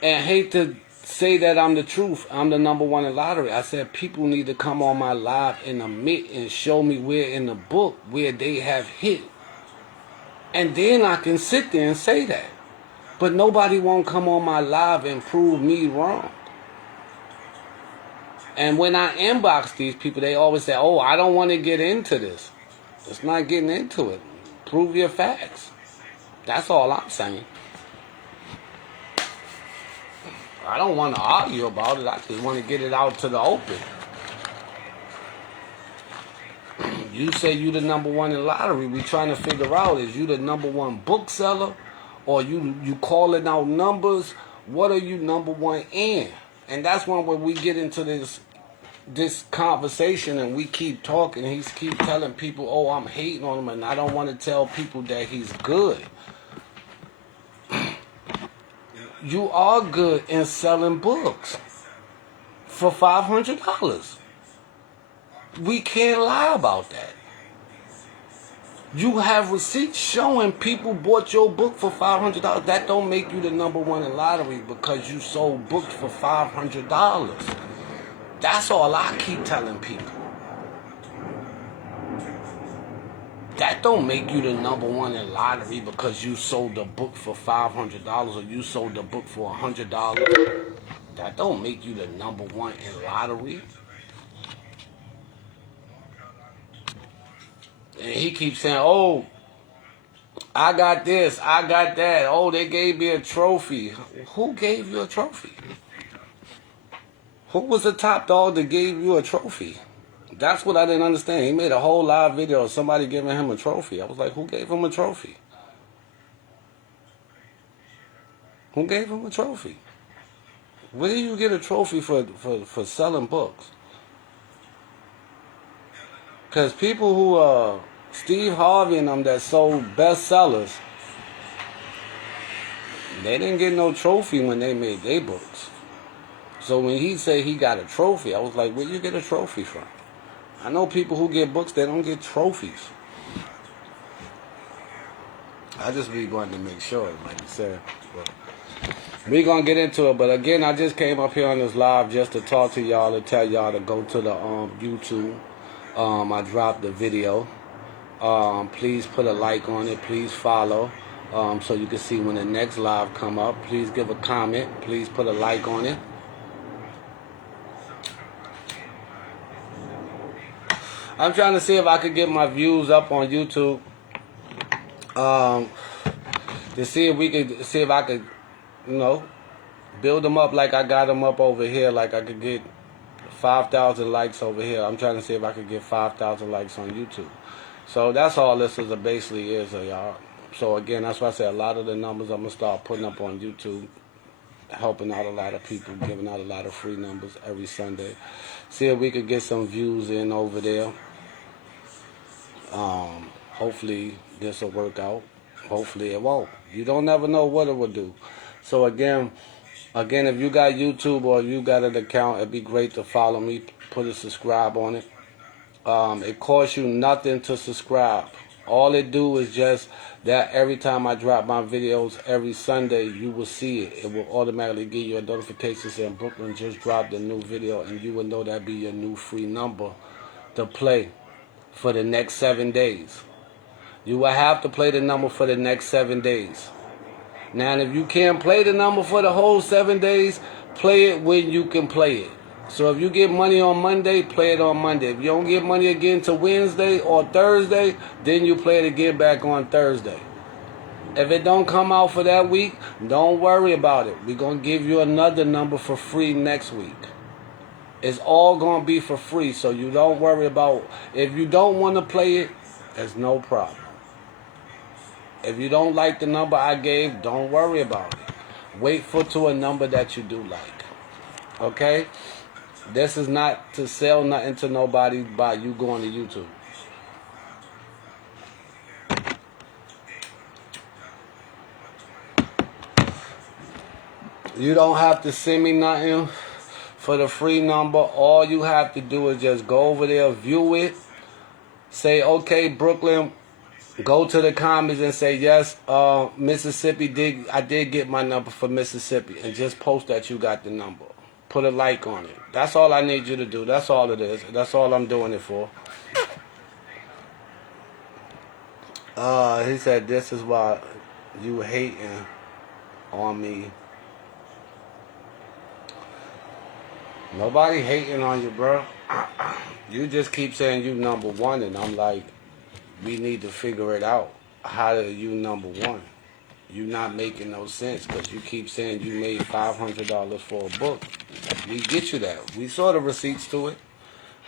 that I'm the truth. I'm the number one in lottery. I said people need to come on my live and admit and show me where in the book where they have hit. And then I can sit there and say that. But nobody won't come on my live and prove me wrong. And when I inbox these people, they always say, oh, I don't want to get into this. It's not getting into it. Prove your facts. That's all I'm saying. I don't want to argue about it. I just want to get it out to the open. You say you the number one in lottery. We trying to figure out, is you the number one bookseller, or you calling out numbers? What are you number one in? And that's when we get into this conversation and we keep talking. He keep telling people, oh, I'm hating on him, and I don't want to tell people that he's good. You are good in selling books for $500. We can't lie about that. You have receipts showing people bought your book for $500. That don't make you the number one in lottery because you sold books for $500. That's all I keep telling people. That don't make you the number one in lottery because you sold a book for $500 or you sold a book for $100. That don't make you the number one in lottery. And he keeps saying, oh, I got this, I got that. Oh, they gave me a trophy. Who gave you a trophy? Who was the top dog that gave you a trophy? That's what I didn't understand. He made a whole live video of somebody giving him a trophy. I was like, who gave him a trophy? Who gave him a trophy? Where do you get a trophy for selling books? Because people who, Steve Harvey and them that sold bestsellers, They didn't get no trophy when they made their books. So when he said he got a trophy, I was like, where you get a trophy from? I know people who get books, they don't get trophies. I just be wanting to make sure, like you said. But we gonna get into it, but again, I just came up here on this live just to talk to y'all, to tell y'all to go to the YouTube. I dropped the video. Please put a like on it. Please follow, so you can see when the next live come up. Please give a comment. Please put a like on it. I'm trying to see if I could get my views up on YouTube. To see if I could, build them up like I got them up over here. Like I could get 5,000 likes over here. I'm trying to see if I could get 5,000 likes on YouTube. So that's all this is basically is, y'all. So again, that's why I say a lot of the numbers I'm gonna start putting up on YouTube, helping out a lot of people, giving out a lot of free numbers every Sunday. See if we could get some views in over there. Hopefully this will work out. Hopefully it won't. You don't never know what it will do. So again, if you got YouTube or you got an account, it'd be great to follow me. Put a subscribe on it. It costs you nothing to subscribe. All it do is just that every time I drop my videos every Sunday, you will see it. It will automatically give you a notification saying Brooklyn just dropped a new video, and you will know that be your new free number to play for the next 7 days. You will have to play the number for the next 7 days. Now, if you can't play the number for the whole 7 days, play it when you can play it. So if you get money on Monday, play it on Monday. If you don't get money again till Wednesday or Thursday, then you play it again back on Thursday. If it don't come out for that week, don't worry about it. We're going to give you another number for free next week. It's all going to be for free, so you don't worry about. If you don't want to play it, there's no problem. If you don't like the number I gave, don't worry about it. Wait to a number that you do like. Okay? This is not to sell nothing to nobody by you going to YouTube. You don't have to send me nothing for the free number. All you have to do is just go over there, view it, say, okay, Brooklyn, go to the comments and say, yes, Mississippi, I did get my number for Mississippi, and just post that you got the number. Put a like on it. That's all I need you to do. That's all it is. That's all I'm doing it for. He said, this is why you hating on me. Nobody hating on you, bro. You just keep saying you number one, and I'm like, we need to figure it out. How are you number one? You not making no sense because you keep saying you made $500 for a book. We get you that. We saw the receipts to it.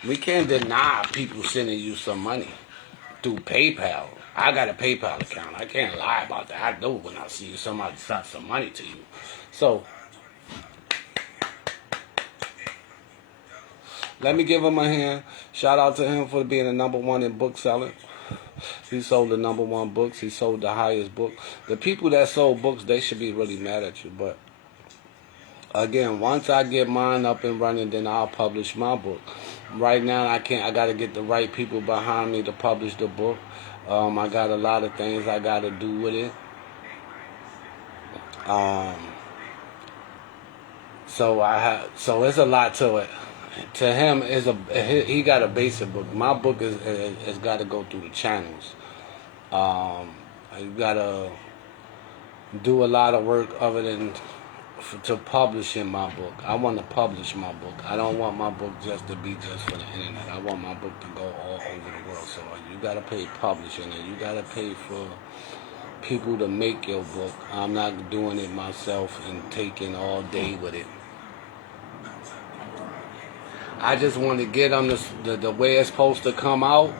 We can't deny people sending you some money through PayPal. I got a PayPal account. I can't lie about that. I know when I see somebody send some money to you. So let me give him a hand. Shout out to him for being the number one in book selling. He sold the number one books. He sold the highest book. The people that sold books, they should be really mad at you. But again, once I get mine up and running, then I'll publish my book. Right now, I can't. I got to get the right people behind me to publish the book. I got a lot of things I got to do with it. So it's a lot to it. To him, he got a basic book. My book is got to go through the channels. You got to do a lot of work other than to publishing my book. I want to publish my book. I don't want my book just to be just for the internet. I want my book to go all over the world. So you got to pay publishing, and you got to pay for people to make your book. I'm not doing it myself and taking all day with it. I just want to get them the way it's supposed to come out,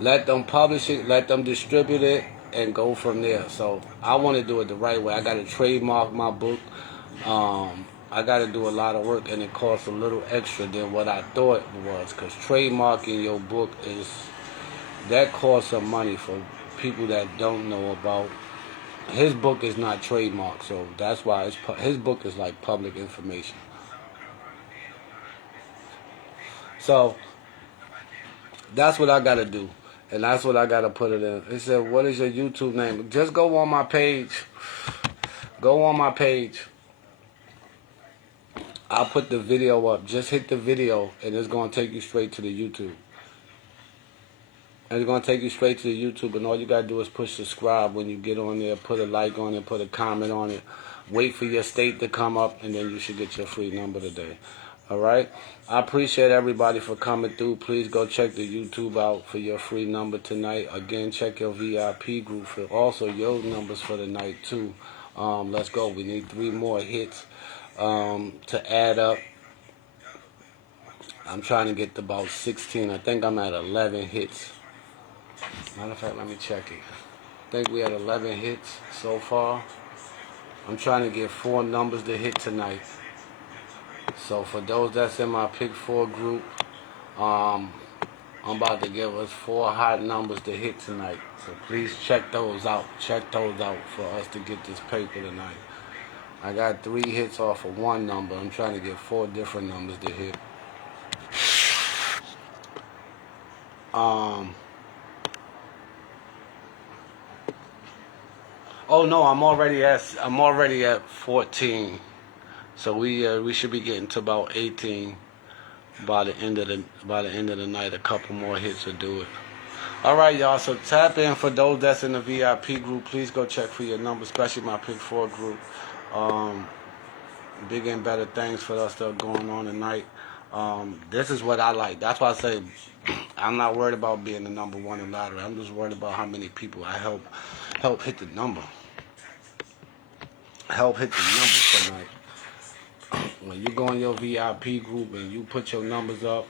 let them publish it, let them distribute it, and go from there. So I want to do it the right way. I got to trademark my book. I got to do a lot of work, and it costs a little extra than what I thought it was, because trademarking your book that costs some money for people that don't know about his book is not trademarked, so that's why his book is like public information. So that's what I gotta do, and that's what I gotta put it in. It said, "What is your YouTube name?" Just go on my page. Go on my page. I'll put the video up. Just hit the video, and it's gonna take you straight to the YouTube. And it's gonna take you straight to the YouTube, and all you gotta do is push subscribe when you get on there. Put a like on it. Put a comment on it. Wait for your state to come up, and then you should get your free number today. All right. I appreciate everybody for coming through. Please go check the YouTube out for your free number tonight. Again, check your VIP group for also your numbers for the night too. Let's go. We need 3 more hits to add up. I'm trying to get to about 16. I think I'm at 11 hits. Matter of fact, let me check it. I think we had 11 hits so far. I'm trying to get 4 numbers to hit tonight. So for those that's in my Pick 4 group, I'm about to give us 4 hot numbers to hit tonight. So please check those out. Check those out for us to get this paper tonight. I got 3 hits off of 1 number. I'm trying to get 4 different numbers to hit. Oh no, I'm already at 14. So we should be getting to about 18 by the end of the night. A couple more hits will do it. All right, y'all. So tap in for those that's in the VIP group. Please go check for your number, especially my Pick 4 group. Bigger and better things for us that are going on tonight. This is what I like. That's why I say I'm not worried about being the number 1 in lottery. I'm just worried about how many people I help hit the number. Help hit the numbers tonight. When you go in your VIP group and you put your numbers up,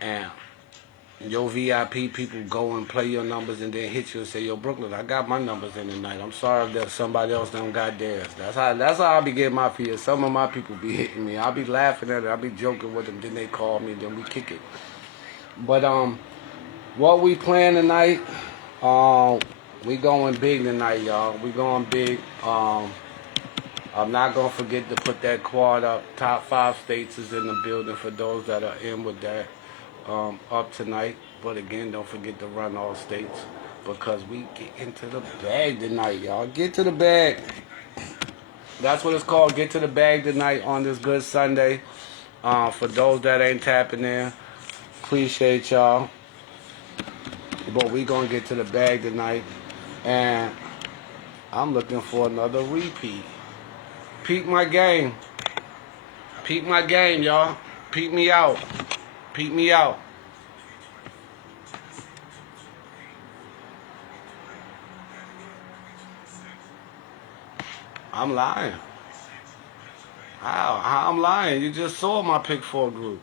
and your VIP people go and play your numbers and then hit you and say, "Yo, Brooklyn, I got my numbers in tonight. I'm sorry that somebody else don't got theirs." That's how I be getting my fears. Some of my people be hitting me. I be laughing at it. I be joking with them. Then they call me. Then we kick it. But what we playing tonight? We going big tonight, y'all. We going big. I'm not going to forget to put that quad up. Top 5 states is in the building for those that are in with that up tonight. But again, don't forget to run all states because we get into the bag tonight, y'all. Get to the bag. That's what it's called. Get to the bag tonight on this good Sunday. For those that ain't tapping in, appreciate y'all. But we going to get to the bag tonight. And I'm looking for another repeat. Peek my game. Peek my game, y'all. Peek me out. Peek me out. I'm lying. How I'm lying? You just saw my Pick 4 group.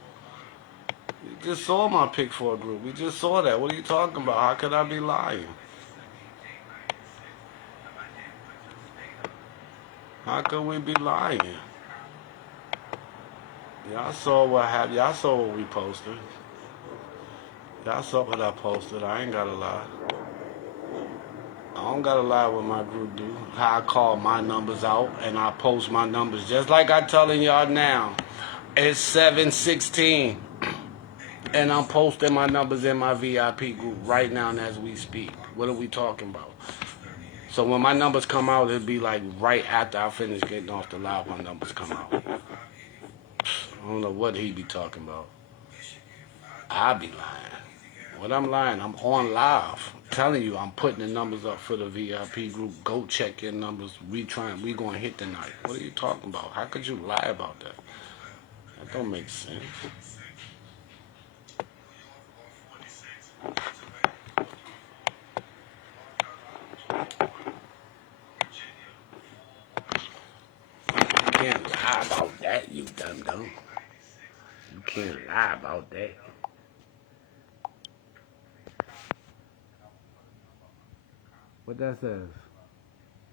You just saw my Pick 4 group. We just saw that. What are you talking about? How could I be lying? How could we be lying? Y'all saw what happened. Y'all saw what we posted. Y'all saw what I posted. I ain't gotta lie. I don't gotta lie what my group do. How I call my numbers out and I post my numbers just like I telling y'all now. It's 7:16 and I'm posting my numbers in my VIP group right now as we speak. What are we talking about? So when my numbers come out, it'll be like right after I finish getting off the live, my numbers come out. I don't know what he be talking about. I be lying. What I'm lying, I'm on live. I'm telling you, I'm putting the numbers up for the VIP group. Go check your numbers. We gonna hit tonight. What are you talking about? How could you lie about that? That don't make sense. You can't lie about that, you dum-dum. You can't lie about that. What that says?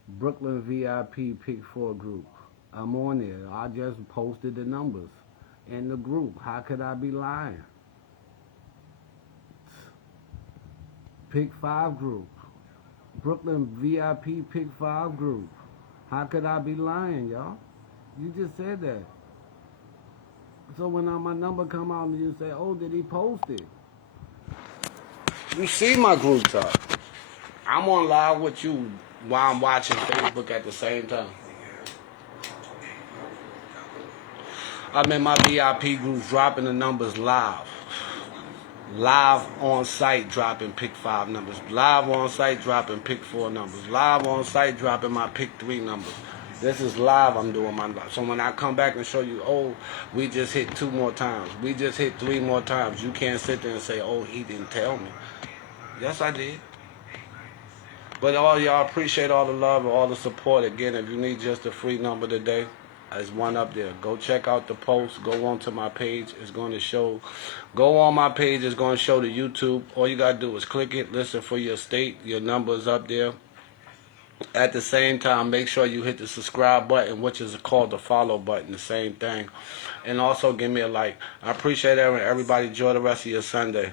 Brooklyn VIP Pick 4 group. I'm on there. I just posted the numbers in the group. How could I be lying? Pick 5 group. Brooklyn VIP Pick 5 group. How could I be lying, y'all? You just said that. So when my number come out and you say, oh, did he post it? You see my group talk. I'm on live with you while I'm watching Facebook at the same time. I'm in my VIP group dropping the numbers live. Live on site dropping pick 5 numbers. Live on site dropping pick 4 numbers. Live on site dropping my pick 3 numbers. This is live. I'm doing my live. So when I come back and show you, oh, we just hit 2 more times. We just hit 3 more times. You can't sit there and say, oh, he didn't tell me. Yes, I did. But all y'all appreciate all the love and all the support. Again, if you need just a free number today, there's one up there. Go check out the post. Go onto my page. It's going to show. Go on my page. It's going to show the YouTube. All you got to do is click it. Listen for your state. Your number is up there. At the same time, make sure you hit the subscribe button, which is called the follow button. The same thing. And also give me a like. I appreciate everybody. Enjoy the rest of your Sunday.